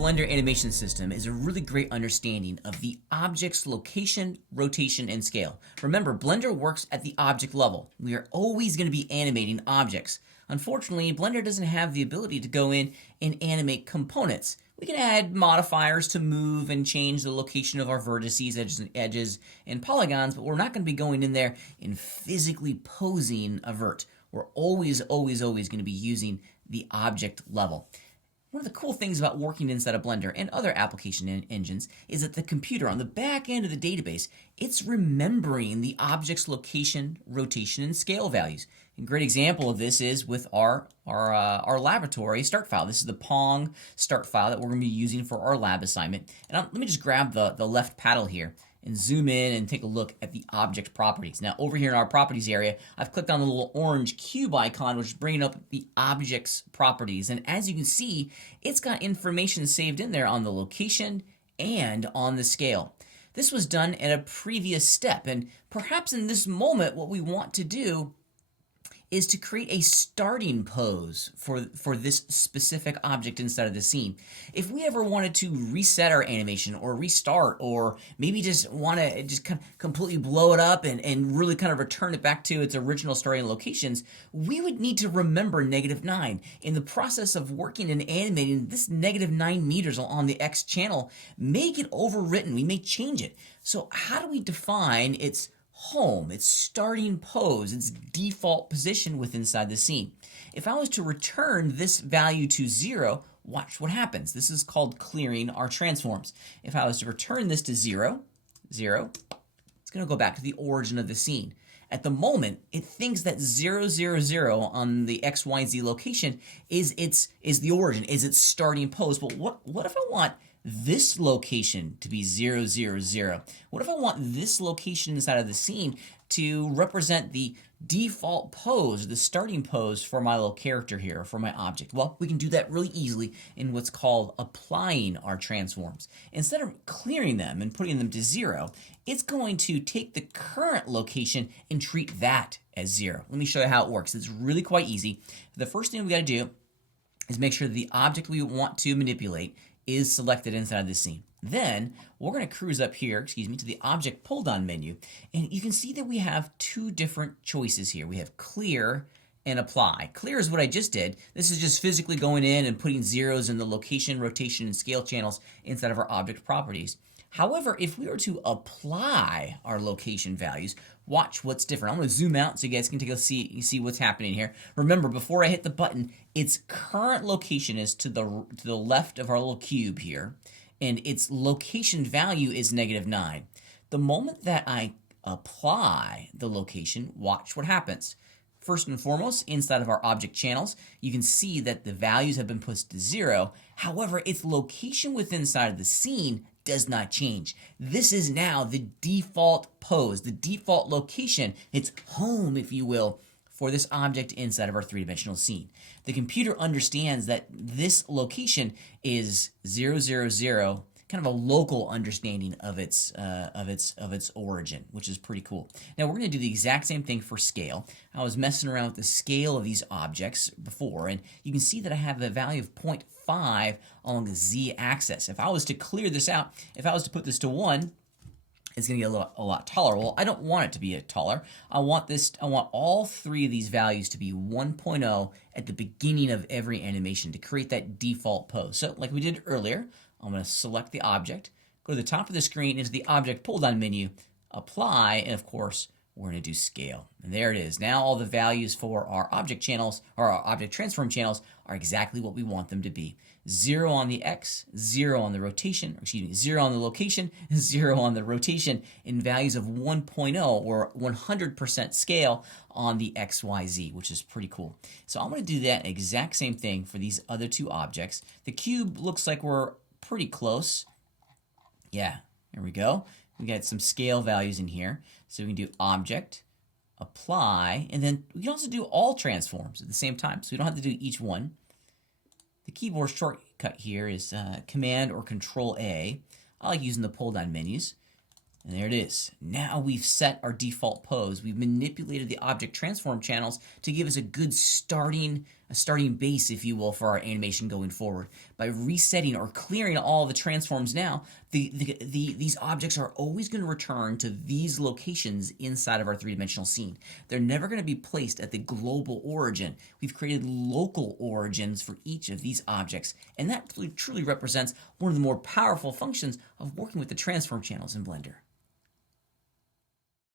Blender animation system is a really great understanding of the object's location, rotation, and scale. Remember, Blender works at the object level. We are always going to be animating objects. Unfortunately, Blender doesn't have the ability to go in and animate components. We can add modifiers to move and change the location of our vertices, edges, and polygons, but we're not going to be going in there and physically posing a vert. We're always going to be using the object level. One of the cool things about working inside of Blender and other application engines is that the computer on the back end of the database, it's remembering the object's location, rotation, and scale values. A great example of this is with our laboratory start file. This is the Pong start file that we're going to be using for our lab assignment. And let me just grab the left paddle here and zoom in and take a look at the object properties. Now over here in our properties area, I've clicked on the little orange cube icon, which is bringing up the object's properties. And as you can see, it's got information saved in there on the location and on the scale. This was done at a previous step, and perhaps in this moment what we want to do is to create a starting pose for this specific object inside of the scene. If we ever wanted to reset our animation or restart, or maybe just want to just kind of completely blow it up and really kind of return it back to its original starting locations, we would need to remember -9. In the process of working and animating, this -9 meters on the X channel may get overwritten. We may change it. So how do we define its home, its starting pose, its default position within inside the scene? If I was to return this value to 0, watch what happens. This is called clearing our transforms. If I was to return this to 0, it's going to go back to the origin of the scene. At the moment, it thinks that 0, 0, 0 on the X, Y, Z location is the origin, is its starting pose. But what if I want this location to be 0, 0, 0? What if I want this location inside of the scene to represent the default pose, the starting pose for my little character here, for my object? Well, we can do that really easily in what's called applying our transforms. Instead of clearing them and putting them to 0, it's going to take the current location and treat that as 0. Let me show you how it works. It's really quite easy. The first thing we got to do is make sure that the object we want to manipulate is selected inside the scene. Then we're going to cruise up here, to the object pull down menu, and you can see that we have two different choices here. We have clear and apply. Clear is what I just did. This is just physically going in and putting zeros in the location, rotation, and scale channels inside of our object properties. However, if we were to apply our location values, watch what's different. I'm going to zoom out so you guys can take a see what's happening here. Remember, before I hit the button, its current location is to the left of our little cube here, and its location value is -9. The moment that I apply the location, watch what happens. First and foremost, inside of our object channels, you can see that the values have been pushed to 0. However, its location within inside of the scene does not change. This is now the default pose, the default location, its home, if you will, for this object inside of our three-dimensional scene. The computer understands that this location is 0, 0, 0, kind of a local understanding of its origin, which is pretty cool. Now we're going to do the exact same thing for scale. I was messing around with the scale of these objects before, and you can see that I have a value of 0.5 along the z-axis. If I was to clear this out, if I was to put this to 1, it's going to get a lot taller. Well, I don't want it to be taller. I want all three of these values to be 1.0 at the beginning of every animation to create that default pose. So like we did earlier, I'm going to select the object, go to the top of the screen into the object pull down menu, apply, and of course we're going to do scale. And there it is. Now all the values for our object channels, or our object transform channels, are exactly what we want them to be. 0 on the X, 0 on the rotation, 0 on the location, 0 on the rotation, and values of 1.0 or 100% scale on the XYZ, which is pretty cool. So I'm going to do that exact same thing for these other two objects. The cube looks like we're pretty close. Yeah, here we go. We got some scale values in here. So we can do object, apply, and then we can also do all transforms at the same time. So we don't have to do each one. The keyboard shortcut here is Command or Control A. I like using the pull down menus. And there it is. Now we've set our default pose. We've manipulated the object transform channels to give us a good starting base, if you will, for our animation going forward. By resetting or clearing all the transforms now, these objects are always going to return to these locations inside of our three-dimensional scene. They're never going to be placed at the global origin. We've created local origins for each of these objects, and that truly represents one of the more powerful functions of working with the transform channels in Blender.